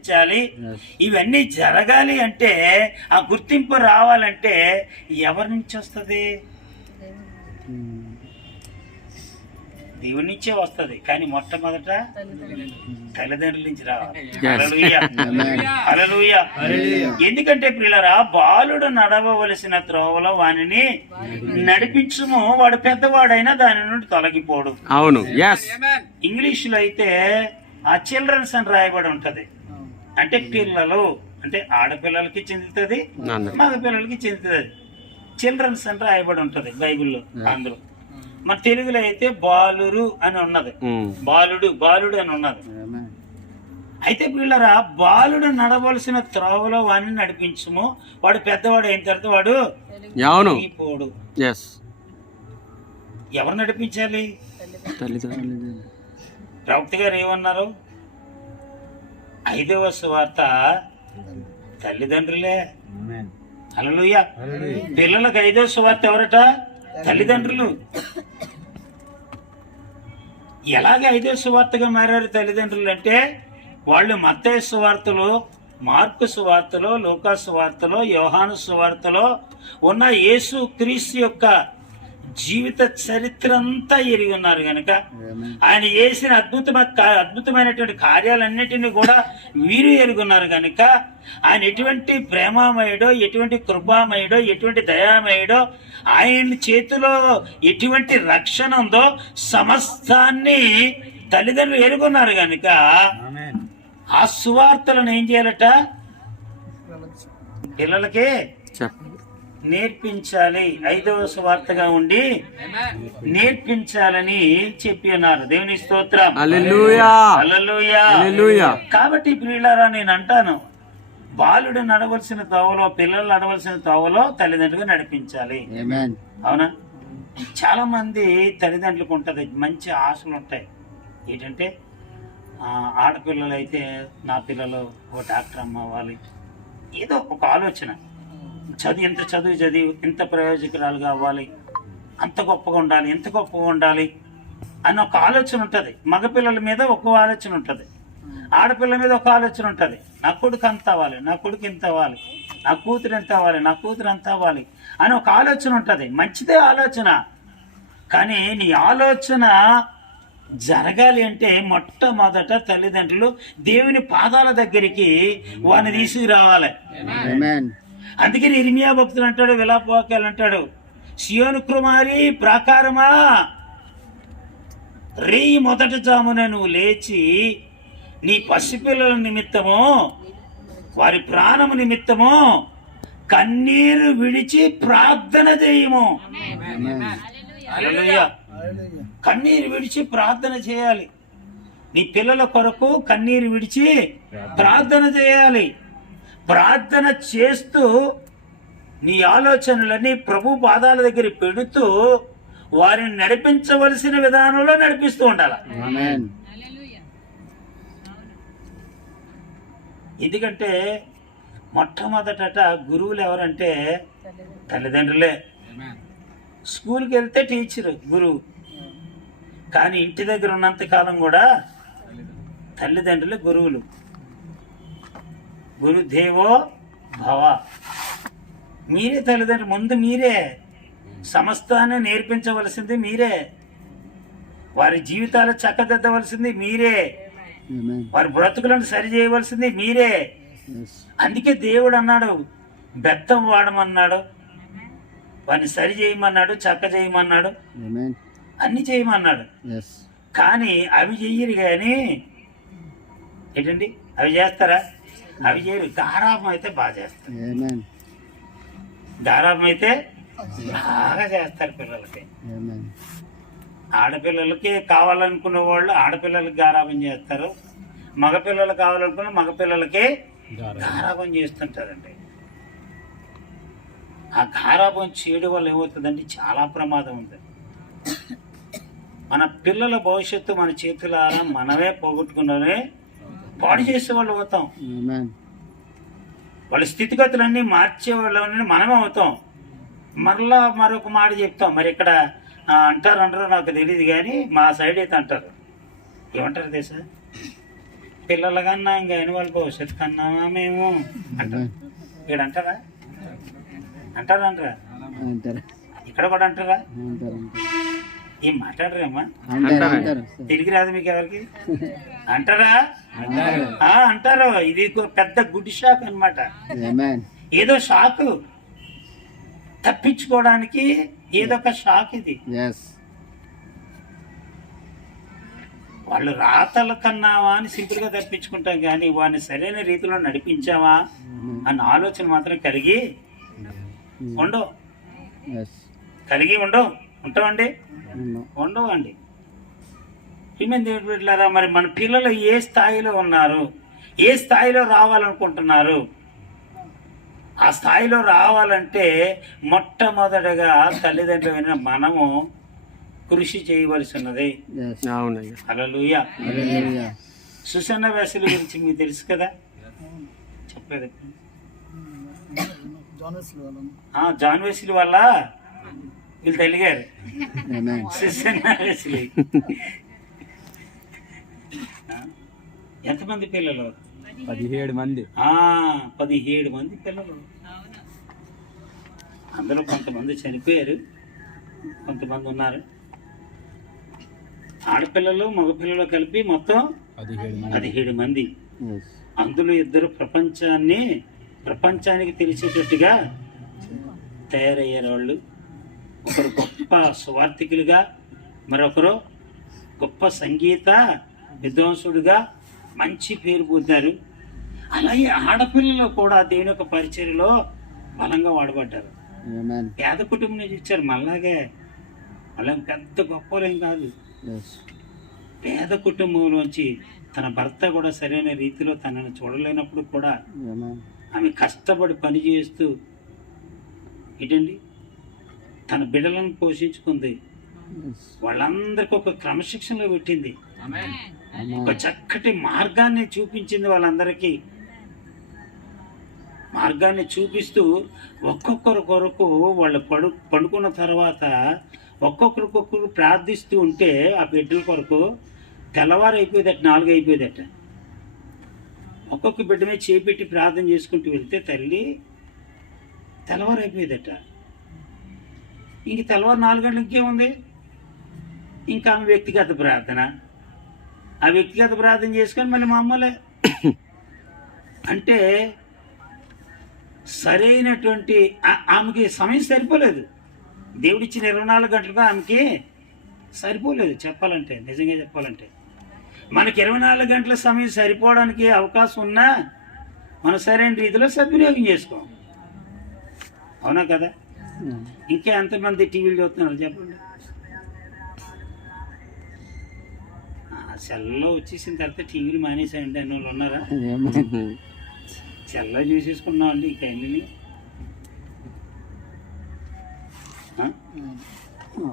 నడిపించాలి. ఇవన్నీ జరగాలి అంటే, ఆ గుర్తింపు రావాలంటే ఎవరి నుంచి వస్తుంది? దేవుడి నుంచే వస్తుంది. కానీ మొట్టమొదట తల్లిదండ్రుల నుంచి రావాలి. హల్లెలూయా, హల్లెలూయా. ఎందుకంటే ప్రియులారా, బాలుడు నడవవలసిన త్రోవలో వానిని నడిపించుము, వాడు పెద్దవాడైనా దాని నుండి తొలగిపోడు. అవును. ఇంగ్లీష్ లో అయితే ఆ చిల్డ్రన్స్ అని రాయబడి ఉంటది. అంటే పిల్లలు అంటే ఆడపిల్లలకి చెందుతుంది, మగ పిల్లలకి చెందుతుంది. చిల్డ్రన్స్ అని రాయబడి ఉంటది బైబిల్లో. అందులో మన తెలుగులో అయితే బాలురు అని ఉన్నది, బాలుడు అని ఉన్నది. అయితే పిల్లరా, బాలుడు నడవలసిన త్రోవలో వాడిని నడిపించుము, వాడు పెద్దవాడు అయిన తర్వాత వాడు పోడు. ఎవరు నడిపించాలి? ప్రవక్త గారు ఏమన్నారు? 5వ సువార్త తల్లిదండ్రులే. హల్లెలూయా. పిల్లలకు 5వ సువార్త ఎవరట? తల్లిదండ్రులు. ఎలాగ 5వ సువార్తగా మారారు తల్లిదండ్రులు అంటే, వాళ్ళు మత్తయి సువార్తలో, మార్కు సువార్తలో, లూకా సువార్తలో, యోహాను సువార్తలో ఉన్న యేసు క్రీస్తు యొక్క జీవిత చరిత్ర అంతా ఎరిగి ఉన్నారు కనుక, ఆయన చేసిన అద్భుతమైనటువంటి కార్యాలన్నిటినీ కూడా వీరు ఎరుగున్నారు కనుక, ఆయన ఎటువంటి ప్రేమామయుడో, ఎటువంటి కృపామయుడో, ఎటువంటి దయామయుడో, ఆయన చేతిలో ఎటువంటి రక్షణ ఉందో సమస్తాన్ని తల్లిదండ్రులు ఎరుగున్నారు కనుక, ఆ సువార్తలను ఏం చేయాలట? పిల్లలకి నేర్పించాలి. 5వ సువార్తగా ఉండి నేర్పించాలని చెప్పి ఉన్నారు. దేవుని స్తోత్రం. హల్లెలూయా. కాబట్టి ప్రియులారా, నేను అంటాను, బాలుడు నడవలసిన తోవలో, పిల్లలు నడవలసిన తోవలో తల్లిదండ్రులు నడిపించాలి. అవునా? చాలా మంది తల్లిదండ్రులకు ఉంటది మంచి ఆశలు ఉంటాయి. ఏంటంటే, ఆడపిల్లలు అయితే నా పిల్లలు ఓ డాక్టర్ అమ్మ అవ్వాలి, ఏదో ఒక ఆలోచన. ఎంత చదువు చదివి ఎంత ప్రయోజకురాలుగా అవ్వాలి, అంత గొప్పగా ఉండాలి, ఎంత గొప్పగా ఉండాలి అని ఒక ఆలోచన ఉంటుంది. మగపిల్లల మీద ఒక ఆలోచన ఉంటుంది, ఆడపిల్ల మీద ఒక ఆలోచన ఉంటుంది. నా కొడుకు అంత అవ్వాలి, నా కొడుకు ఎంత అవ్వాలి, నా కూతురు ఎంత అవ్వాలి, నా కూతురు ఎంత అవ్వాలి అని ఒక ఆలోచన ఉంటుంది. మంచిదే ఆలోచన. కానీ నీ ఆలోచన జరగాలి అంటే మొట్టమొదట తల్లిదండ్రులు దేవుని పాదాల దగ్గరికి వాడిని తీసుకురావాలి. అందుకని ఇర్మియా భక్తులు అంటాడు, విలాపవాక్యాలు అంటాడు, సియోను కుమారి ప్రాకారమా, రేయి మొదట జామున నువ్వు లేచి నీ పసిపిల్లల నిమిత్తము, వారి ప్రాణము నిమిత్తము కన్నీరు విడిచి ప్రార్థన చేయము. హల్లెలూయా. కన్నీరు విడిచి ప్రార్థన చేయాలి. నీ పిల్లల కొరకు కన్నీరు విడిచి ప్రార్థన చేయాలి. ప్రార్థన చేస్తూ నీ ఆలోచనలని ప్రభు పాదాల దగ్గర పెడుతూ వారిని నడిపించవలసిన విధానంలో నడిపిస్తూ ఉండాలి. ఎందుకంటే మొట్టమొదట గురువులు ఎవరంటే తల్లిదండ్రులే. స్కూల్కి వెళ్తే టీచరు గురువు, కానీ ఇంటి దగ్గర ఉన్నంత కాలం కూడా తల్లిదండ్రులే గురువులు. గురుదేవో భవ. మీరే తల్లిదండ్రులు. ముందు మీరే సమస్తాన్ని నేర్పించవలసింది మీరే, వారి జీవితాలు చక్కదిద్దవలసింది మీరే, వారి బ్రతుకులను సరి చేయవలసింది మీరే. అందుకే దేవుడు అన్నాడు, బెత్తం వాడమన్నాడు, వారిని సరి చేయమన్నాడు, చక్క చేయమన్నాడు, అన్ని చేయమన్నాడు. కానీ అవి చెయ్యరు. కానీ ఏంటండి, అవి చేస్తారా? అవి చేయరు. గారాబం అయితే బాగా చేస్తారు. గారాబం అయితే బాగా చేస్తారు పిల్లలకి. ఆడపిల్లలకి కావాలనుకున్న వాళ్ళు ఆడపిల్లలకి గారాబం చేస్తారు, మగపిల్లలు కావాలనుకున్న మగపిల్లలకి గారాబం చేస్తుంటారండి. ఆ గారాబం చేయడం వల్ల ఏమవుతుందంటే చాలా ప్రమాదం ఉంది. మన పిల్లల భవిష్యత్తు మన చేతులారా మనమే పోగొట్టుకున్నవే పాడు చేసేవాళ్ళు అవుతాం. వాళ్ళ స్థితిగతులన్నీ మార్చేవాళ్ళని మనమే అవుతాం. మరలా మరొక మాట చెప్తాం. మరి ఇక్కడ అంటారు నాకు తెలియదు, కానీ మా సైడ్ అయితే అంటారు. ఏమంటారు తెలుసా? పిల్లలు కన్నా ఇంకా అయిన వాళ్ళ భవిష్యత్తు కన్నామా మేము అంటారు. ఇక్కడ అంటారా? అంటారా? ఇక్కడ కూడా అంటారా? ఏం మాట్లాడరేమ్మా? తిరిగి రాదు మీకు ఎవరికి? అంటారా? అంటారు. ఇది పెద్ద గుడ్ షాక్ అన్నమాట. ఏదో షాక్ తప్పించుకోవడానికి ఏదో ఒక షాక్ ఇది. వాళ్ళు రాతలు కన్నావా అని సింపుల్ గా తప్పించుకుంటాం, కానీ వాడిని సరైన రీతిలో నడిపించావా అన్న ఆలోచన మాత్రం కలిగి ఉండవు. ఉంటామండి, ఉండవండి. దేవుడి బిడ్డలారా, మరి మన పిల్లలు ఏ స్థాయిలో ఉన్నారు, ఏ స్థాయిలో రావాలనుకుంటున్నారు? ఆ స్థాయిలో రావాలంటే మొట్టమొదటగా తల్లిదండ్రులైన మనము కృషి చేయవలసి ఉన్నది. హల్లెలూయా. సుసన్న వేసవి గురించి మీకు తెలుసు కదా, చెప్పలేదు. జాన్ వెస్లీ వల్ల వీళ్ళు తెలిగారు. సుసన్న వెస్లీ ఎంతమంది పిల్లలు? 17 మంది. 17 మంది పిల్లలు. అందులో కొంతమంది చనిపోయారు, కొంతమంది ఉన్నారు. ఆడపిల్లలు మగపిల్లలు కలిపి మొత్తం 17 మంది. అందులో 2 ప్రపంచానికి తెలిసేటట్టుగా తయారయ్యారు వాళ్ళు. ఒకరు గొప్ప సువార్థికులుగా, మరొకరు గొప్ప సంగీత విద్వాంసుడుగా మంచి పేరు పొందారు. అలాగే ఆడపిల్లలు కూడా దేవుని యొక్క పరిచర్యలో బలంగా వాడబడ్డారు. పేద కుటుంబం నుంచి ఇచ్చారు. మళ్ళాగే వాళ్ళ పెద్ద గొప్పలేం కాదు. పేద కుటుంబంలోంచి తన భర్త కూడా సరైన రీతిలో తనను చూడలేనప్పుడు కూడా ఆమె కష్టపడి పని చేస్తూ ఏంటండి తన బిడ్డలను పోషించుకుంది. వాళ్ళందరికీ ఒక క్రమశిక్షణలో పెట్టింది, ఒక చక్కటి మార్గాన్ని చూపించింది. వాళ్ళందరికీ మార్గాన్ని చూపిస్తూ ఒక్కొక్కరి కొరకు వాళ్ళు పడుకున్న తర్వాత ఒక్కొక్కరికొక్కరు ప్రార్థిస్తూ ఉంటే ఆ బిడ్డల కొరకు తెల్లవారు అయిపోయేదట, 4 అయిపోయేదట. ఒక్కొక్క బిడ్డ మీద చేపెట్టి ప్రార్థన చేసుకుంటూ వెళ్తే తల్లి తెల్లవారు అయిపోయేదట. ఇంక తెల్లవారు 4 గంటలు ఇంకేముంది, ఇంకా ఆమె వ్యక్తిగత ప్రార్థన. ఆ వ్యక్తిగత ప్రార్థన చేసుకొని మళ్ళీ మామూలే. అంటే సరైనటువంటి ఆమెకి సమయం సరిపోలేదు. దేవుడిచ్చిన 24 గంటలుగా ఆమెకి సరిపోలేదు. చెప్పాలంటే, నిజంగా చెప్పాలంటే మనకి 24 గంటల సమయం సరిపోవడానికి అవకాశం ఉన్నా మనం సరైన రీతిలో సద్వినియోగం చేసుకోం. అవునా కదా? ఇంకా ఎంతమంది టీవీలు చూస్తున్నారు చెప్పండి? సెల్లో వచ్చేసిన తర్వాత టీవీలు మానేసాయండి అన్న వాళ్ళు ఉన్నారా? సెల్లో చూసేసుకున్నాం అండి. ఇంకా ఎన్ని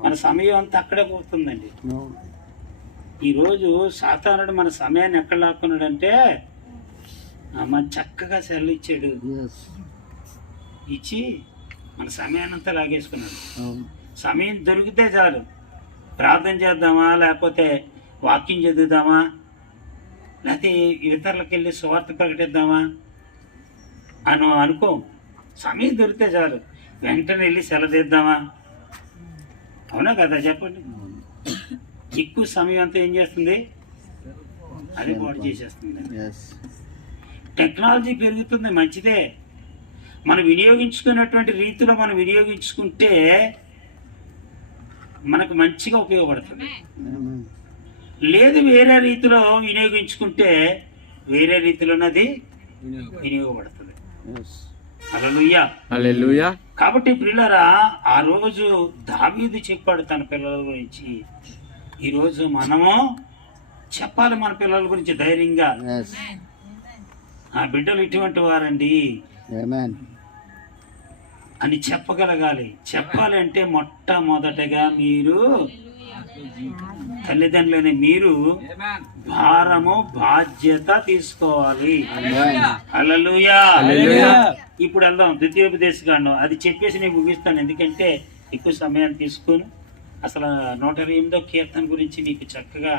మన సమయం అంతా అక్కడే పోతుందండి. ఈరోజు సాతానుడు మన సమయాన్ని ఎక్కడ లాక్కున్నాడంటే మన చక్కగా సెల్ ఇచ్చాడు, ఇచ్చి మన సమయాన్ని అంతా లాగేసుకున్నాడు. సమయం దొరికితే చాలు ప్రార్థన చేద్దామా, లేకపోతే వాక్యం చదువుదామా, లేకపోతే ఇతరులకు వెళ్ళి సువార్త ప్రకటిద్దామా అని అనుకో. సమయం దొరికితే చాలు వెంటనే వెళ్ళి సెలదీద్దామా. అవునా కదా చెప్పండి? ఎక్కువ సమయం అంతా ఏం చేస్తుంది? అది పాటు చేసేస్తుంది. టెక్నాలజీ పెరుగుతుంది, మంచిదే. మనం వినియోగించుకున్నటువంటి రీతిలో మనం వినియోగించుకుంటే మనకు మంచిగా ఉపయోగపడుతుంది. లేదు వేరే రీతిలో వినియోగించుకుంటే వేరే రీతిలోనది వినియోగపడుతుంది. హల్లెలూయా, హల్లెలూయా. కాబట్టి ప్రియులారా, ఆ రోజు దావీదు చెప్పాడు తన పిల్లల గురించి. ఈరోజు మనము చెప్పాలి మన పిల్లల గురించి ధైర్యంగా. ఆ బిడ్డలు ఇటువంటి వారండి అని చెప్పగలగాలి. చెప్పాలంటే మొట్టమొదటగా మీరు తల్లిదండ్రులని మీరు భారము బాధ్యత తీసుకోవాలి. హల్లెలూయా. ఇప్పుడు వెళ్దాం ద్వితీయోపదేశకాండం. అది చెప్పేసి నేను ముగిస్తాను, ఎందుకంటే ఎక్కువ సమయాన్ని తీసుకొని అసలు 108వ కీర్తన గురించి మీకు చక్కగా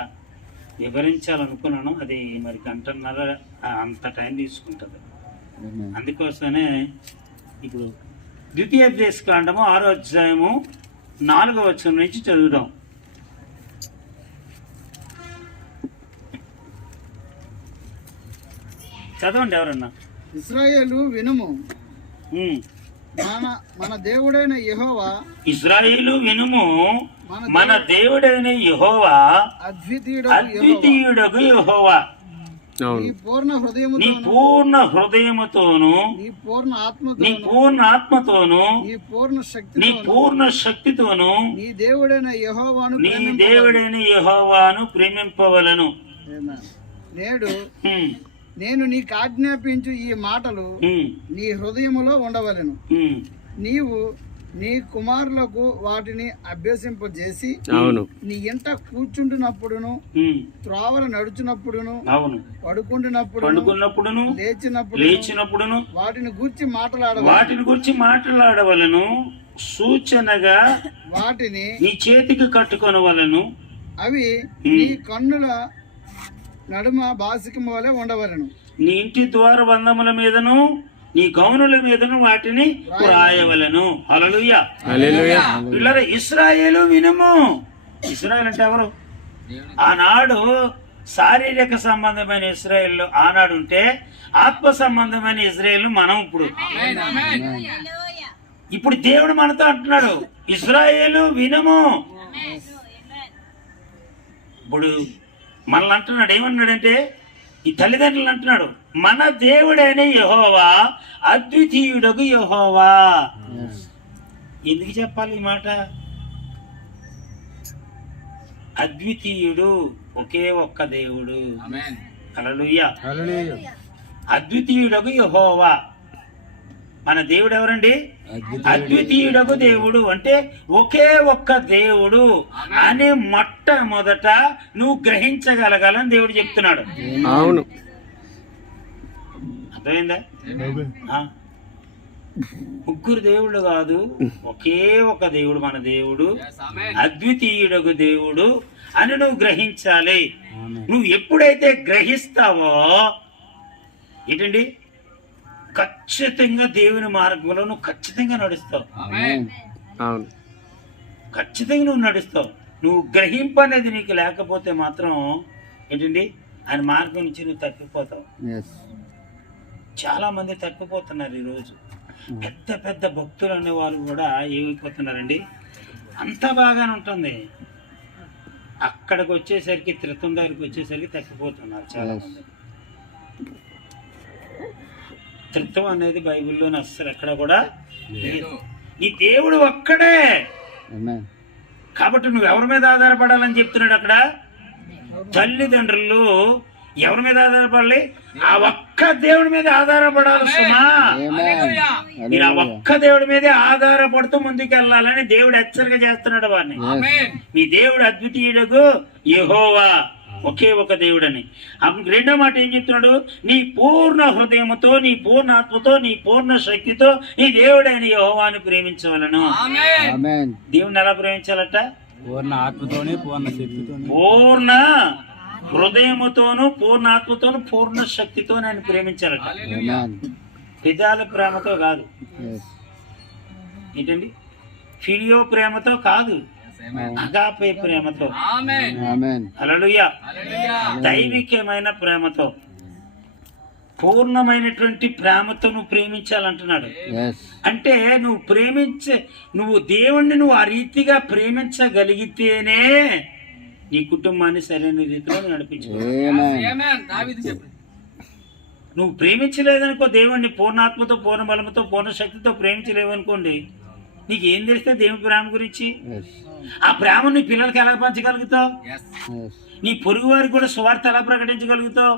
వివరించాలనుకున్నాను. అది మరి గంటన్నర అంత టైం తీసుకుంటుంది. అందుకోసమే ఇప్పుడు ద్వితీయోపదేశకాండము 6వ అధ్యాయము 4వ వచనం నుంచి చదువుదాం. చదవండి ఎవరన్నా. ఇశ్రాయేలు వినుము, మన దేవుడైన యెహోవా. ఇశ్రాయేలు వినుము, మన దేవుడైన యెహోవా అద్వితీయుడగు యెహోవా. నీ పూర్ణ హృదయముతోను, నీ పూర్ణ ఆత్మతోను, నీ పూర్ణ శక్తితోను నీ దేవుడైన యెహోవాను ప్రేమింపవలను. నేడు నేను నీకు ఆజ్ఞాపించు ఈ మాటలు నీ హృదయములో ఉండవలెను. నీవు నీ కుమారులకు వాటిని అభ్యసింపజేసి నీ ఇంట కూర్చుంటున్నప్పుడును, త్రోవలు నడుచునప్పుడును, పడుకుంటున్నప్పుడును, లేచినప్పుడును వాటిని గూర్చి మాట్లాడవలను. సూచనగా వాటిని నీ చేతికి కట్టుకొనవలను. అవి నీ కన్నుల నడుమ బాసికం వలె ఉండవలను. నీ ఇంటి ద్వార బంధముల మీదను, నీ గౌనుల మీదను వాటిని రాయవలను. హల్లెలూయా. పిల్లలు, ఇశ్రాయేలు వినుము. ఇశ్రాయేల్ అంటే ఎవరు? ఆనాడు శారీరక సంబంధమైన ఇశ్రాయేల్ ఆనాడు ఉంటే, ఆత్మ సంబంధమైన ఇశ్రాయేల్ మనం ఇప్పుడు దేవుడు మనతో అంటున్నాడు, ఇశ్రాయేలు వినుము. ఇప్పుడు మనల్ని అంటున్నాడు, ఏమన్నాడంటే ఈ తల్లిదండ్రులు అంటున్నాడు, మన దేవుడైన యెహోవా అద్వితీయుడగు యెహోవా. ఎందుకు చెప్పాలి ఈ మాట? అద్వితీయుడు, ఒకే ఒక్క దేవుడు. హల్లెలూయా. అద్వితీయుడగు యెహోవా. మన దేవుడు ఎవరండి? అద్వితీయుడగు దేవుడు. అంటే ఒకే ఒక్క దేవుడు అని మొట్టమొదట నువ్వు గ్రహించగలగాలని దేవుడు చెప్తున్నాడు. అవును, అర్థమైందా? ముగ్గురు దేవుళ్ళు కాదు, ఒకే ఒక దేవుడు మన దేవుడు, అద్వితీయుడగు దేవుడు అని నువ్వు గ్రహించాలి. నువ్వు ఎప్పుడైతే గ్రహిస్తావో ఏంటండి, ఖచ్చితంగా దేవుని మార్గంలో నువ్వు ఖచ్చితంగా నడుస్తావు. ఖచ్చితంగా నువ్వు నడుస్తావు. నువ్వు గ్రహింపు అనేది నీకు లేకపోతే మాత్రం ఏంటండి, ఆయన మార్గం నుంచి నువ్వు తప్పిపోతావు. చాలా మంది తప్పిపోతున్నారు ఈరోజు. పెద్ద పెద్ద భక్తులు అనే వాళ్ళు కూడా ఏమైపోతున్నారండి, అంత బాగానే ఉంటుంది, అక్కడికి వచ్చేసరికి త్రిత్వం దగ్గరికి వచ్చేసరికి తప్పిపోతున్నారు చాలా మంది. త్రిత్వం అనేది బైబిల్లోని అస్సలు ఎక్కడ కూడా లేదు. నీ దేవుడు ఒక్కడే. కాబట్టి నువ్వు ఎవరి మీద ఆధారపడాలని చెప్తున్నాడు అక్కడ. తల్లిదండ్రులు ఎవరి మీద ఆధారపడాలి? ఆ ఒక్క దేవుడి మీద ఆధారపడాలి సుమా. మీరు ఆ ఒక్క దేవుడి మీదే ఆధారపడుతూ ముందుకు వెళ్ళాలని దేవుడు హెచ్చరిక చేస్తున్నాడు వారిని. మీ దేవుడు అద్వితీయుడగు యెహోవా, ఒకే ఒక దేవుడని. రెండో మాట ఏం చెప్తున్నాడు? నీ పూర్ణ హృదయముతో, నీ పూర్ణ ఆత్మతో, నీ పూర్ణ శక్తితో నీ దేవుడైన యెహోవాను ప్రేమించవలను. దేవుని ఎలా ప్రేమించాలట? పూర్ణ ఆత్మతోనే, పూర్ణ శక్తితోనే, పూర్ణ హృదయముతోను, పూర్ణ ఆత్మతోను, పూర్ణ శక్తితో నేను ప్రేమించాలట. పెదాల ప్రేమతో కాదు, ఏంటండి, ఫిలియో ప్రేమతో కాదు, అగాపే ప్రేమతో. హల్లెలూయా. దైవికమైన ప్రేమతో, పూర్ణమైనటువంటి ప్రేమతో నువ్వు ప్రేమించాలంటున్నాడు. అంటే నువ్వు దేవుణ్ణి నువ్వు ఆ రీతిగా ప్రేమించగలిగితేనే నీ కుటుంబాన్ని సరైన రీతిలో నడిపించుకో. నువ్వు ప్రేమించలేదనుకో, దేవుణ్ణి పూర్ణాత్మతో, పూర్ణ బలముతో, పూర్ణ శక్తితో ప్రేమించలేవనుకోండి, నీకు ఏం తెలిస్తే దేవుని ప్రేమ గురించి? ఆ ప్రేమ నీ పిల్లలకి ఎలా పంచగలుగుతావు? నీ పొరుగు వారికి కూడా సువార్త ఎలా ప్రకటించగలుగుతావు?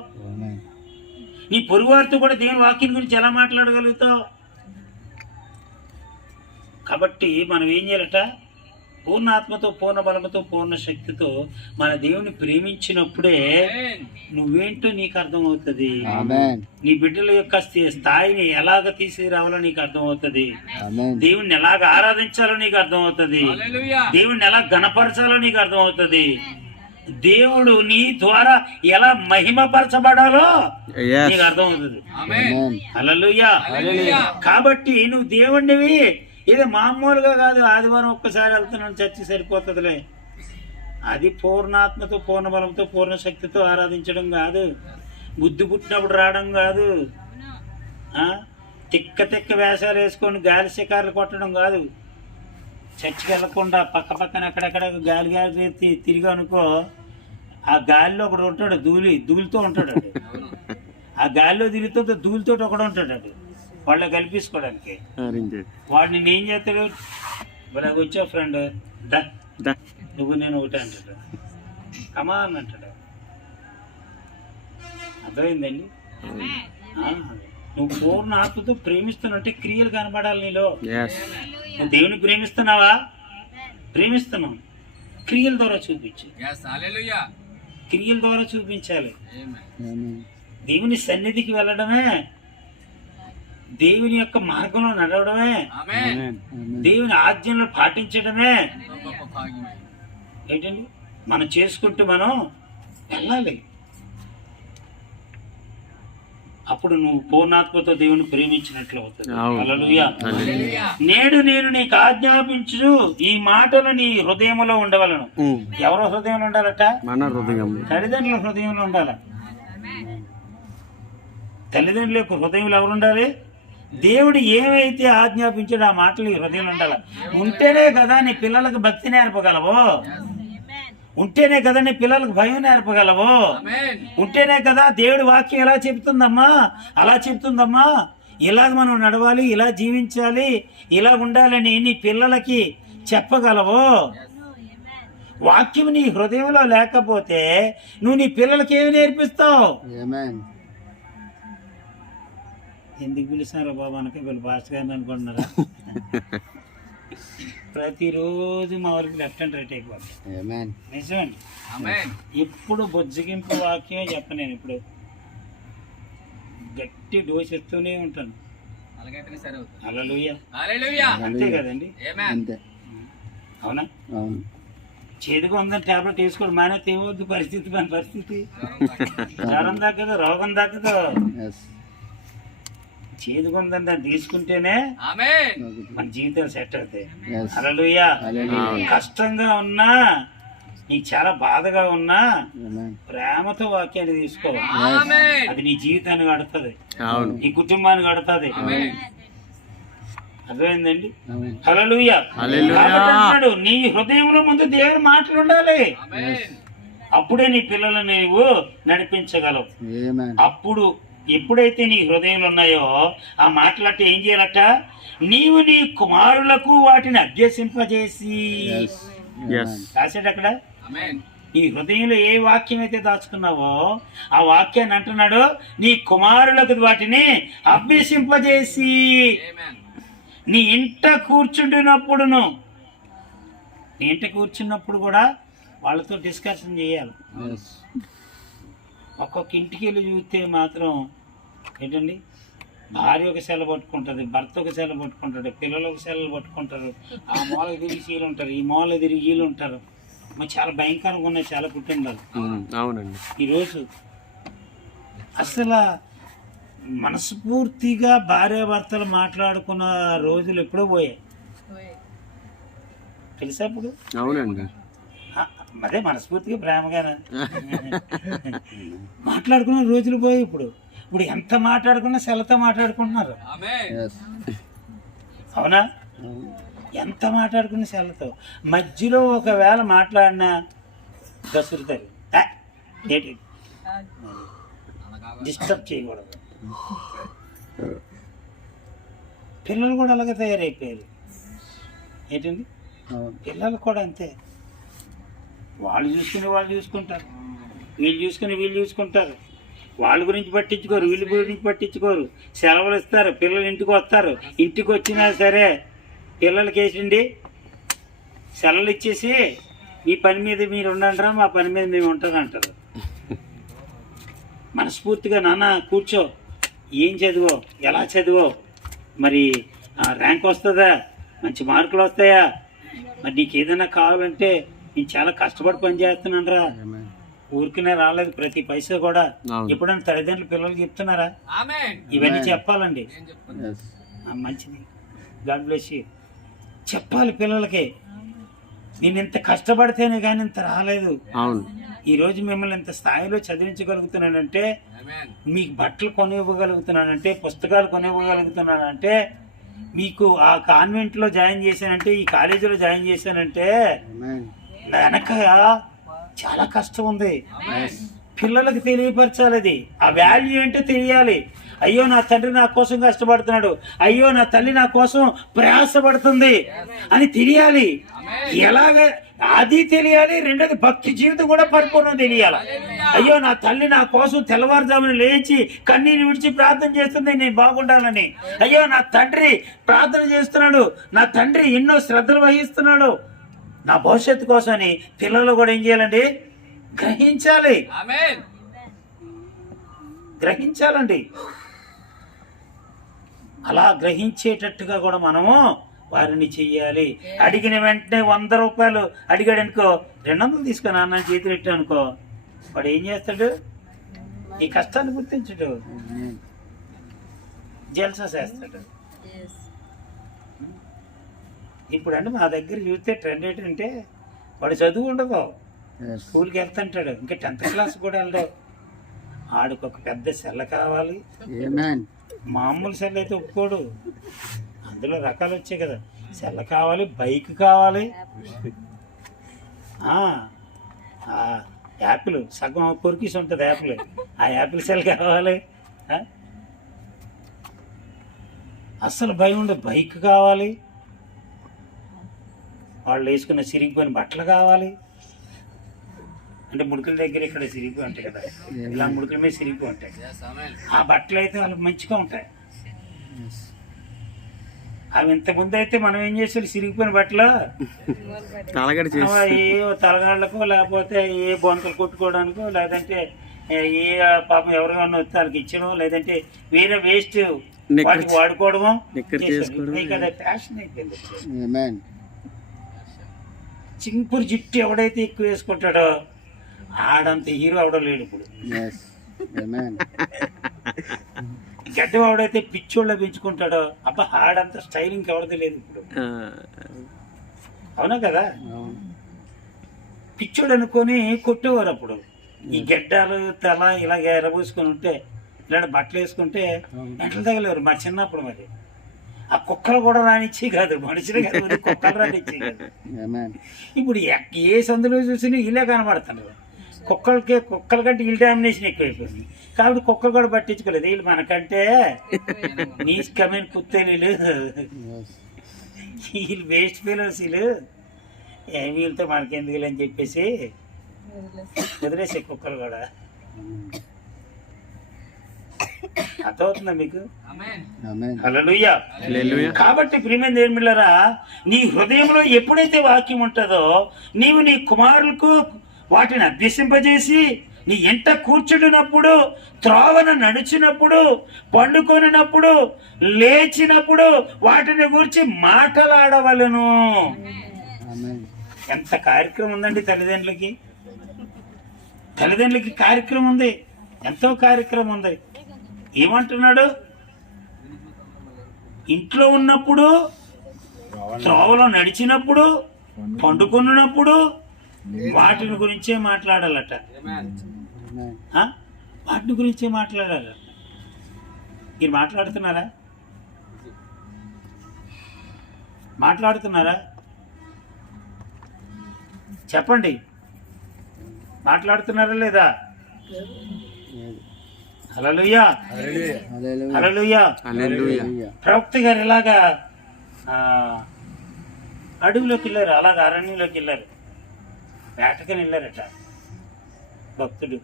నీ పొరుగు వారితో కూడా దేవుని వాక్యం గురించి ఎలా మాట్లాడగలుగుతావు? కాబట్టి మనం ఏం చేయాలట? పూర్ణాత్మతో, పూర్ణ బలముతో, పూర్ణ శక్తితో మన దేవుని ప్రేమించినప్పుడే నువ్వేంటో నీకు అర్థమవుతుంది. నీ బిడ్డల యొక్క స్థాయిని ఎలాగ తీసుకురావాలో నీకు అర్థమవుతుంది. దేవుణ్ణి ఎలాగ ఆరాధించాలో నీకు అర్థమవుతుంది. దేవుణ్ణి ఎలా గణపరచాలో నీకు అర్థమవుతుంది. దేవుడు నీ ద్వారా ఎలా మహిమపరచబడాలో నీకు అర్థమవుతుంది. హల్లెలూయా. కాబట్టి నువ్వు దేవుడివి. ఇది మామూలుగా కాదు, ఆదివారం ఒక్కసారి వెళ్తున్నాను చర్చి సరిపోతుందిలే. అది పూర్ణాత్మతో, పూర్ణ బలంతో, పూర్ణ శక్తితో ఆరాధించడం కాదు. బుద్ధి పుట్టినప్పుడు రావడం కాదు. తిక్క తిక్క వేషాలు వేసుకొని గాలి శికారులు కొట్టడం కాదు. చర్చికి వెళ్ళకుండా పక్క పక్కన ఎక్కడెక్కడ గాలి గాలి తిరిగి అనుకో, ఆ గాలిలో ఒకడు ఉంటాడు, ధూళితో ఉంటాడు. ఆ గాలిలో తిరుగుతుంటే ధూళితో ఒకడు ఉంటాడు. అటు వాళ్ళ కల్పించుకోవడానికి వాడు నేను ఏం చేస్తాడు, ఇలాగ వచ్చావు ఫ్రెండ్, నువ్వు నేను ఒకటి అంటాడు, కమాన్ అంటాడు. అర్థమైందండి? నువ్వు పూర్ణ ఆత్మతో ప్రేమిస్తున్నట్టే క్రియలు కనబడాలి నీలో. నువ్వు దేవుని ప్రేమిస్తున్నావా? ప్రేమిస్తున్నావు. క్రియల ద్వారా చూపించు. క్రియల ద్వారా చూపించాలి. దేవుని సన్నిధికి వెళ్ళడమే, దేవుని యొక్క మార్గంలో నడవడమే, దేవుని ఆజ్ఞలను పాటించడమే ఏంటండి మనం చేసుకుంటూ మనం వెళ్ళాలి. అప్పుడు నువ్వు పూర్ణాత్మతో దేవుని ప్రేమించినట్లు అవుతుంది. హల్లెలూయా. నేడు నేను నీకు ఆజ్ఞాపించు ఈ మాటలు నీ హృదయంలో ఉండవలను. ఎవరో హృదయంలో ఉండాలట? మన హృదయం. తల్లిదండ్రుల హృదయంలో ఉండాల. తల్లిదండ్రుల యొక్క హృదయంలో ఎవరు ఉండాలి? దేవుడు ఏమైతే ఆజ్ఞాపించాడో ఆ మాటలు ఈ హృదయంలో ఉండాలి. ఉంటేనే కదా నీ పిల్లలకు భక్తి నేర్పగలవు. ఉంటేనే కదా నీ పిల్లలకు భయం నేర్పగలవు. ఉంటేనే కదా దేవుడి వాక్యం ఎలా చెప్తుందమ్మా, అలా చెప్తుందమ్మా, ఇలాగ మనం నడవాలి, ఇలా జీవించాలి, ఇలా ఉండాలని నీ పిల్లలకి చెప్పగలవు. వాక్యం నీ హృదయంలో లేకపోతే నువ్వు నీ పిల్లలకి ఏమి నేర్పిస్తావు? ఎందుకు పిలుస్తారో బాబా అనక వీళ్ళు భాస్కర్ గారిని అనుకుంటున్నారా? ప్రతిరోజు మా ఊరికి లెఫ్ట్ అండ్ రైట్ అయిపోతుంది. నిజమండి. ఇప్పుడు బొజ్జగింపు వాక్యం చెప్పలేను. ఇప్పుడు గట్టి డోస్ ఎత్తూనే ఉంటాను. హల్లెలూయా. అంతే కదండి? అవునా? చేదుగా ఉందని టాబ్లెట్ వేసుకోవడం మానేస్తే ఏమవుద్ది పరిస్థితి? మన పరిస్థితి జ్వరం దక్కదు, రోగం దక్కదు. చేదుకుందని దాన్ని తీసుకుంటేనే మన జీవితాలు సెట్ అవుతాయి. హల్లెలూయా. కష్టంగా ఉన్నా, నీకు చాలా బాధగా ఉన్నా ప్రేమతో వాక్యాన్ని తీసుకో. అది నీ జీవితాన్ని గడుతుంది, నీ కుటుంబాన్ని గడుతుంది. అర్థమైందండి? హల్లెలూయా. అంటాడు నీ హృదయంలో ముందు దేవుని మాటలు ఉండాలి. అప్పుడే నీ పిల్లలను నీవు నడిపించగలవు. అప్పుడు ఎప్పుడైతే నీ హృదయంలో ఉన్నాయో ఆ మాటలట్ట ఏం చేయాలట? నీవు నీ కుమారులకు వాటిని అభ్యసింపజేసి. రాశాడు అక్కడ. నీ హృదయంలో ఏ వాక్యం అయితే దాచుకున్నావో ఆ వాక్యాన్ని అంటున్నాడు, నీ కుమారులకు వాటిని అభ్యసింపజేసి. నీ ఇంట కూర్చుంటున్నప్పుడును, నీ ఇంట కూర్చున్నప్పుడు కూడా వాళ్ళతో డిస్కషన్ చేయాలి. ఒక్కొక్క ఇంటికి వెళ్ళి చూస్తే మాత్రం ఏంటండి, భార్య ఒక సెల పట్టుకుంటుంది, భర్త ఒక సెల పట్టుకుంటాడు, పిల్లలు ఒక సెలలు పట్టుకుంటారు, ఆ మూల తిరిగి వీళ్ళు ఉంటారు, ఈ మూల తిరిగి వీళ్ళు ఉంటారు. మరి చాలా భయంకరంగా ఉన్నాయి చాలా కుటుంబాలు. అవునండి. ఈరోజు అసలు మనస్ఫూర్తిగా భార్యాభర్తలు మాట్లాడుకున్న రోజులు ఎప్పుడో పోయాయి తెలుసా? ఇప్పుడు అవునండి, అదే మనస్ఫూర్తిగా ప్రేమగానే మాట్లాడుకున్న రోజులు పోయి ఇప్పుడు ఎంత మాట్లాడుకున్నా సెలతో మాట్లాడుకుంటున్నారు. అవునా? ఎంత మాట్లాడుకున్న సెలతో. మధ్యలో ఒకవేళ మాట్లాడినా గసురుతారు. ఏంటి డిస్టర్బ్ చేయకూడదు. పిల్లలు కూడా అలాగే తయారైపోయారు. ఏంటండి, పిల్లలు కూడా అంతే. వాళ్ళు చూసుకుని వాళ్ళు చూసుకుంటారు, వీళ్ళు చూసుకుని వీళ్ళు చూసుకుంటారు. వాళ్ళ గురించి పట్టించుకోరు, వీళ్ళ గురించి పట్టించుకోరు. సెలవులు ఇస్తారు, పిల్లలు ఇంటికి వస్తారు. ఇంటికి వచ్చినా సరే పిల్లలకి వేసిండి సెలవులు ఇచ్చేసి మీ పని మీద మీరు ఉండండిరా, మా పని మీద మేము ఉంటాం అంటారు. మనస్ఫూర్తిగా నాన్న కూర్చో, ఏం చదువో, ఎలా చదువో, మరి ర్యాంక్ వస్తుందా, మంచి మార్కులు వస్తాయా, మరి నీకు ఏదైనా కావాలంటే నేను చాలా కష్టపడి పని చేస్తున్నాను రా, ఊరికనే రాలేదు ప్రతి పైసా కూడా. అవును. ఎప్పుడైనా తల్లిదండ్రులు పిల్లలు చెప్తున్నారా? ఇవన్నీ చెప్పాలండి. Yes. మంచిది. God bless you. చెప్పాలి పిల్లలకి. నేను ఇంత కష్టపడితేనే కానీ ఇంత రాలేదు. అవును. ఈరోజు మిమ్మల్ని ఇంత స్థాయిలో చదివించగలుగుతున్నానంటే, మీకు బట్టలు కొనివ్వగలుగుతున్నానంటే, పుస్తకాలు కొనివ్వగలుగుతున్నానంటే, మీకు ఆ కాన్వెంట్లో జాయిన్ చేశానంటే, ఈ కాలేజీలో జాయిన్ చేశానంటే వెనక చాలా కష్టం ఉంది. పిల్లలకు తెలియపరచాలి. అది ఆ వాల్యూ ఏంటో తెలియాలి. అయ్యో నా తండ్రి నా కోసం కష్టపడుతున్నాడు, అయ్యో నా తల్లి నా కోసం ప్రయాసపడుతుంది అని తెలియాలి. ఎలాగ అది తెలియాలి. రెండోది భక్తి జీవితం కూడా పరిపూర్ణం తెలియాలి. అయ్యో నా తల్లి నా కోసం తెల్లవారుజామున లేచి కన్నీరు విడిచి ప్రార్థన చేస్తుంది నేను బాగుండాలని. అయ్యో నా తండ్రి ప్రార్థన చేస్తున్నాడు, నా తండ్రి ఎన్నో శ్రద్ధలు వహిస్తున్నాడు నా భవిష్యత్తు కోసం అని పిల్లలు కూడా ఏం చేయాలండి? గ్రహించాలి. గ్రహించాలండి. అలా గ్రహించేటట్టుగా కూడా మనము వారిని చెయ్యాలి. అడిగిన వెంటనే 100 రూపాయలు అడిగాడు అనుకో, 200 తీసుకొని అన్న చేతులు పెట్టాను అనుకో, వాడు ఏం చేస్తాడు? ఈ కష్టాన్ని గుర్తించడు, జల్సా చేస్తాడు. ఇప్పుడు అంటే మా దగ్గర చూస్తే ట్రెండ్ ఏంటంటే వాడు చదువు ఉండదు, స్కూల్కి వెళ్తుంటాడు, ఇంకా 10th క్లాస్ కూడా వెళ్ళడు. ఆడికి ఒక పెద్ద సెల్ల కావాలి. మామూలు సెల్ అయితే ఒప్పుకోడు, అందులో రకాలు వచ్చాయి కదా. సెల్ కావాలి, బైక్ కావాలి, యాపిల్ సగం కొరికిసి ఉంటుంది యాపిల్, ఆ యాపిల్ సెల్ కావాలి. అస్సలు భయం ఉండదు, బైక్ కావాలి. వాళ్ళు వేసుకున్న సిరిగిపోయిన బట్టలు కావాలి. అంటే ముడుకుల దగ్గర ఇక్కడ సిరిగిపోయి ఉంటాయి కదా, ఇలా ముడుకుల మీద సిరిగిపోయి ఉంటాయి. ఆ బట్టలు అయితే వాళ్ళకి మంచిగా ఉంటాయి. అవి ఇంతకుముందు అయితే మనం ఏం చేసాం, సిరిగిపోయిన బట్టలు ఏ తలగాళ్ళకో లేకపోతే ఏ బొంతలు కొట్టుకోవడానికో, లేదంటే ఏ పాపం ఎవరికైనా వస్తే వాళ్ళకి ఇచ్చడం, లేదంటే వేరే వేస్ట్ వాటికి వాడుకోవడము. కదా ఫ్యాషన్ అయిపోయింది. చింపురు జుట్టు ఎవడైతే ఎక్కువ వేసుకుంటాడో ఆడంత హీరో అవడం లేడు ఇప్పుడు. గడ్డం ఎవడైతే పిచ్చోళ్ళ పెంచుకుంటాడో అబ్బా ఆడంత స్టైలింగ్ ఎవడది లేదు ఇప్పుడు. అవునా కదా? పిచ్చోడు అనుకొని కొట్టేవారు అప్పుడు. ఈ గడ్డాలు తల ఇలాగ ఎరబూసుకొని ఉంటే, ఇలాంటి బట్టలు వేసుకుంటే ఎంటలు తగలేవారు మా చిన్నప్పుడు. మరి ఆ కుక్కలు కూడా రానిచ్చి కాదు, మనుషులే కాదు, కుక్కలు రానిచ్చి కాదు. ఇప్పుడు ఏ సందులో చూసినా వీళ్ళే కనబడుతున్నారు. కుక్కల కంటే వీళ్ళు డామినేషన్ ఎక్కువైపోయింది కాబట్టి కుక్కలు కూడా పట్టించుకోలేదు. వీళ్ళు మనకంటే నీస్ కమైన కుత్తేలు, వీళ్ళు వేస్ట్ ఫీలర్స్, వీళ్ళతో మనకెందుకు అని చెప్పేసి వదిలేసే కుక్కలు కూడా. అర్థమవుతుందా మీకు? హల్లెలూయా. కాబట్టి ప్రియమైన దేవుని బిడ్డలారా, నీ హృదయంలో ఎప్పుడైతే వాక్యం ఉంటుందో నీవు నీ కుమారులకు వాటిని అభ్యసింపజేసి నీ ఎంట కూర్చుంటున్నప్పుడు, త్రోవన నడిచినప్పుడు, పండుకొనినప్పుడు, లేచినప్పుడు వాటిని గురించి మాట్లాడవలను. ఎంత కార్యక్రమం ఉందండి తల్లిదండ్రులకి. తల్లిదండ్రులకి కార్యక్రమం ఉంది, ఎంతో కార్యక్రమం ఉంది. ఏమంటున్నాడు? ఇంట్లో ఉన్నప్పుడు, త్రోవలో నడిచినప్పుడు, పండుకున్నప్పుడు వాటిని గురించే మాట్లాడాలట. వాటిని గురించే మాట్లాడాలట. మీరు మాట్లాడుతున్నారా? మాట్లాడుతున్నారా? చెప్పండి, మాట్లాడుతున్నారా లేదా? హల్లెలూయా, హల్లెలూయా. ప్రవక్త గారు ఇలాగా అడవిలోకి వెళ్ళారు, అలాగా అరణ్యంలోకి వెళ్ళారు, వేటకని వెళ్ళారట భక్తుడు.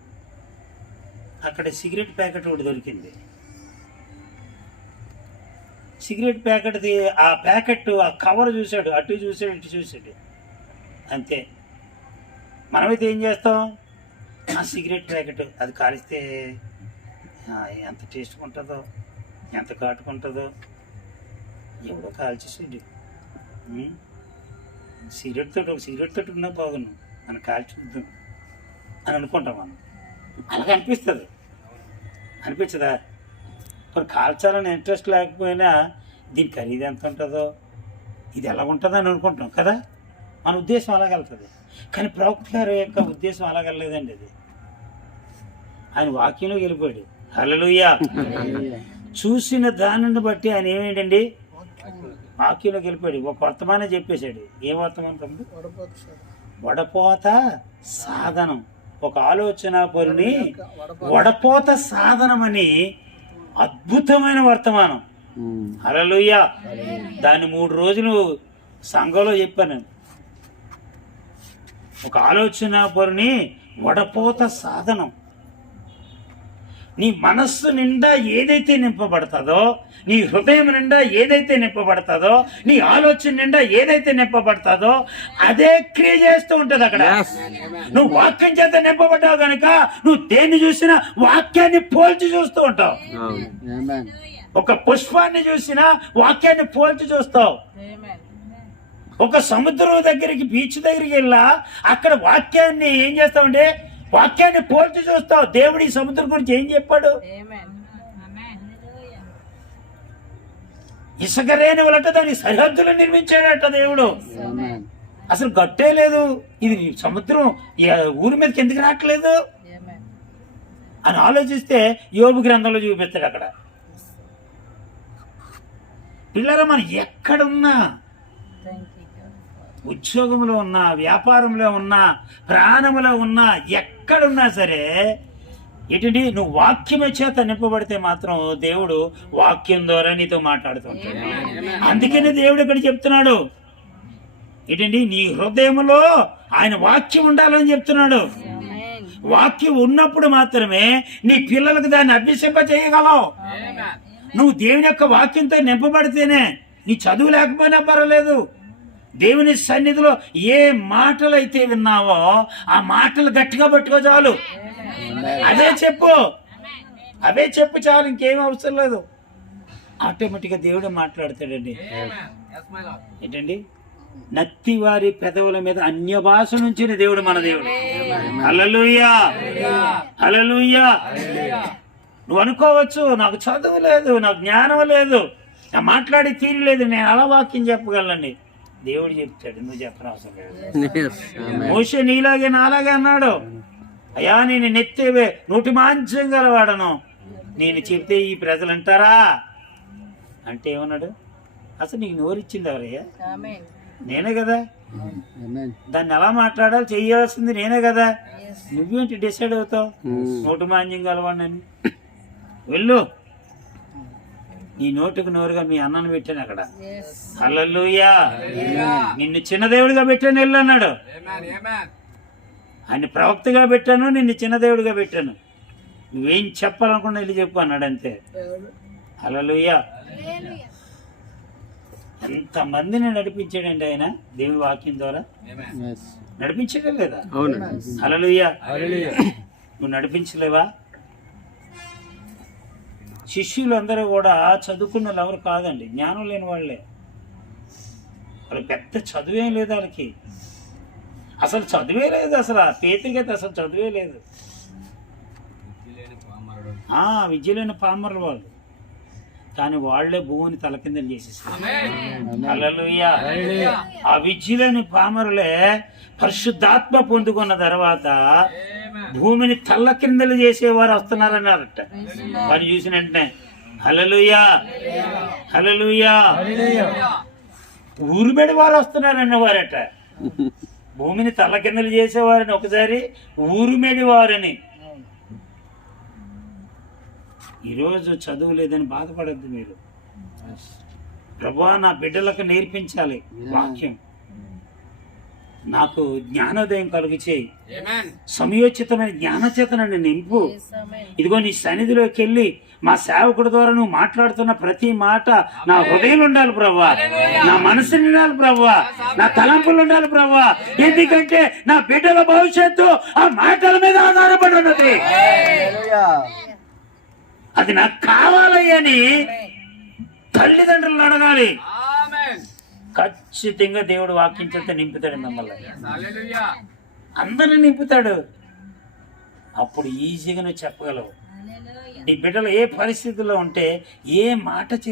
అక్కడ సిగరెట్ ప్యాకెట్ ఒకటి దొరికింది. సిగరెట్ ప్యాకెట్ది ఆ ప్యాకెట్ ఆ కవర్ చూశాడు, అటు చూశాడు, ఇటు చూశాడు, అంతే. మనమైతే ఏం చేస్తాం? ఆ సిగరెట్ ప్యాకెట్ అది కాలిస్తే ఎంత టేస్ట్గా ఉంటుందో, ఎంత కాటుకుంటుందో, ఎవడో కాల్చేసాడు. సిగరెట్ తోటి ఉన్నా బాగున్నాం, మనం కాల్చి చూద్దాం. అని అనుకుంటాం మనం. అలాగే అనిపించదా? మరి కాల్చాలని ఇంట్రెస్ట్ లేకపోయినా దీని ఖరీదు ఎంత ఉంటుందో, ఇది ఎలా ఉంటుందో అని అనుకుంటాం కదా. మన ఉద్దేశం అలాగెళ్తుంది. కానీ ప్రవక్త గారి యొక్క ఉద్దేశం అలాగెళ్ళలేదండి. అది ఆయన వాక్యంలోకి వెళ్ళిపోయాడు. హల్లెలూయా. చూసిన దానిని బట్టి ఆయన ఏమేంటండి వాక్యంలోకి వెళ్ళిపోయాడు. ఒక వర్తమానం చెప్పేశాడు. ఏం వర్తమానం తమ్ముడు? వడపోత సాధనం. ఒక ఆలోచన పరుని వడపోత సాధనం అని అద్భుతమైన వర్తమానం. హల్లెలూయా. దాన్ని 3 రోజులు సంఘంలో చెప్పాను. ఒక ఆలోచన పరుని వడపోత సాధనం. నీ మనస్సు నిండా ఏదైతే నింపబడతాదో, నీ హృదయం నిండా ఏదైతే నింపబడతాదో, నీ ఆలోచన నిండా ఏదైతే నింపబడతాదో అదే క్రియ చేస్తూ ఉంటుంది అక్కడ. నువ్వు వాక్యం చేత నింపబడ్డావు కనుక నువ్వు దేన్ని చూసినా వాక్యాన్ని పోల్చి చూస్తూ ఉంటావు. ఒక పుష్పాన్ని చూసినా వాక్యాన్ని పోల్చి చూస్తావు. ఒక సముద్రం దగ్గరికి, బీచ్ దగ్గరికి వెళ్ళా అక్కడ వాక్యాన్ని ఏం చేస్తామంటే వాక్యాన్ని పోల్చి చూస్తావు. దేవుడు ఈ సముద్రం గురించి ఏం చెప్పాడు? ఇసుక రేణువులంటే దానికి సరిహద్దులు నిర్మించాడట దేవుడు. అసలు గట్టే లేదు, ఇది సముద్రం ఊరి మీదకి ఎందుకు రావట్లేదు అని ఆలోచిస్తే యోబు గ్రంథంలో చూపిస్తాడు. అక్కడ పిల్లలు మనం ఎక్కడున్నా, ఉద్యోగంలో ఉన్నా, వ్యాపారంలో ఉన్నా, ప్రాణంలో ఉన్నా, ఎక్కడున్నా సరే ఏంటండి నువ్వు వాక్యమే చేత నింపబడితే మాత్రం దేవుడు వాక్యం ద్వారా నీతో మాట్లాడుతుంటాడు. అందుకనే దేవుడు ఇక్కడ చెప్తున్నాడు ఏంటండి నీ హృదయంలో ఆయన వాక్యం ఉండాలని చెప్తున్నాడు. వాక్యం ఉన్నప్పుడు మాత్రమే నీ పిల్లలకు దాన్ని అభ్యసింప చేయగలవు. నువ్వు దేవుని యొక్క వాక్యంతో నింపబడితేనే, నీ చదువు లేకపోయినా పర్వాలేదు, దేవుని సన్నిధిలో ఏ మాటలు అయితే విన్నావో ఆ మాటలు గట్టిగా పట్టుకో చాలు. అవే చెప్పు చాలు, ఇంకేం అవసరం లేదు. ఆటోమేటిక్గా దేవుడు మాట్లాడతాడండి. ఏంటండి నత్తి వారి పెదవుల మీద అన్య భాష నుంచి దేవుడు మన దేవుడు. హల్లెలూయా, హల్లెలూయా. నువ్వు అనుకోవచ్చు నాకు చదువు లేదు, నాకు జ్ఞానం లేదు, నా మాట్లాడి తీరు లేదు, నేను అలా వాక్యం చెప్పగలనండి. దేవుడు చెప్తాడు, నువ్వు చెప్పనవసరం లేదు. మోషే నీలాగే నాలాగే అన్నాడు, అయ్యా నేను నెత్తేవే నోటి మాంసం గలవాడను, నేను చెప్తే ఈ ప్రజలు అంటారా అంటే ఏమన్నాడు? అసలు నీకు నోరిచ్చింది ఎవరయ్యా? నేనే కదా. దాన్ని ఎలా మాట్లాడాలి చెయ్యాల్సింది నేనే కదా. నువ్వేంటి డిసైడ్ అవుతావు నోటి మాంసం గలవాడని? వెళ్ళు, నీ నోటుకు నోరుగా మీ అన్నను పెట్టాను అక్కడ. హల్లెలూయా. నిన్ను చిన్న దేవుడిగా పెట్టాను వెళ్ళు అన్నాడు. ఆయన ప్రవక్తగా పెట్టాను, నిన్ను చిన్న దేవుడిగా పెట్టాను, నువ్వేం చెప్పాలనుకున్నా వెళ్ళి చెప్పు అన్నాడు అంతే. హల్లెలూయా. ఎంతమందిని నడిపించాడండి ఆయన దేవుని వాక్యం ద్వారా. నడిపించడం లేదా? హల్లెలూయా. నువ్వు నడిపించలేవా? శిష్యులందరూ కూడా చదువుకున్న వాళ్ళు ఎవరు కాదండి, జ్ఞానం లేని వాళ్ళే. వాళ్ళు పెద్ద చదువేం లేదు, వాళ్ళకి అసలు చదువే లేదు. అసలు పేతురుకైతే అసలు చదువే లేదు. విద్య లేని పామరులు వాళ్ళు. కానీ వాళ్లే భూమిని తలకిందలు చేసేసారు. హల్లెలూయా. ఆ విద్య లేని పామరులే పరిశుద్ధాత్మ పొందుకున్న తర్వాత భూమిని తల్ల కిందలు చేసేవారు వస్తున్నారన్నారట. వారు చూసిన వెంటనే హల్లెలూయా, హల్లెలూయా. ఊరుబెడి వారు వస్తున్నారన్నవారట. భూమిని తల్ల కిందలు చేసేవారని ఒకసారి ఊరుమెడి వారని. ఈరోజు చదువు లేదని బాధపడద్దు మీరు. ప్రభువా నా బిడ్డలకు నేర్పించాలి వాక్యం, నాకు జ్ఞానోదయం కలుగు చేయి, సమయోచితమైన జ్ఞానచేత నన్ను నింపు. ఇదిగో నీ సన్నిధిలోకి వెళ్ళి మా సేవకుడి ద్వారా నువ్వు మాట్లాడుతున్న ప్రతి మాట నా హృదయంలో ఉండాలి ప్రభువా, నా మనసు ఉండాలి ప్రభువా, నా తలంపులు ఉండాలి ప్రభువా. ఎందుకంటే నా బిడ్డల భవిష్యత్తు ఆ మాటల మీద ఆధారపడి ఉన్నది. అది నాకు కావాలని తల్లిదండ్రులను అడగాలి. ఖచ్చితంగా దేవుడు వాక్యం చేత నింపుతాడు మిమ్మల్ని, అందరిని నింపుతాడు. అప్పుడు ఈజీగా నువ్వు చెప్పగలవు. నీ బిడ్డలు ఏ పరిస్థితుల్లో ఉంటే ఏ మాట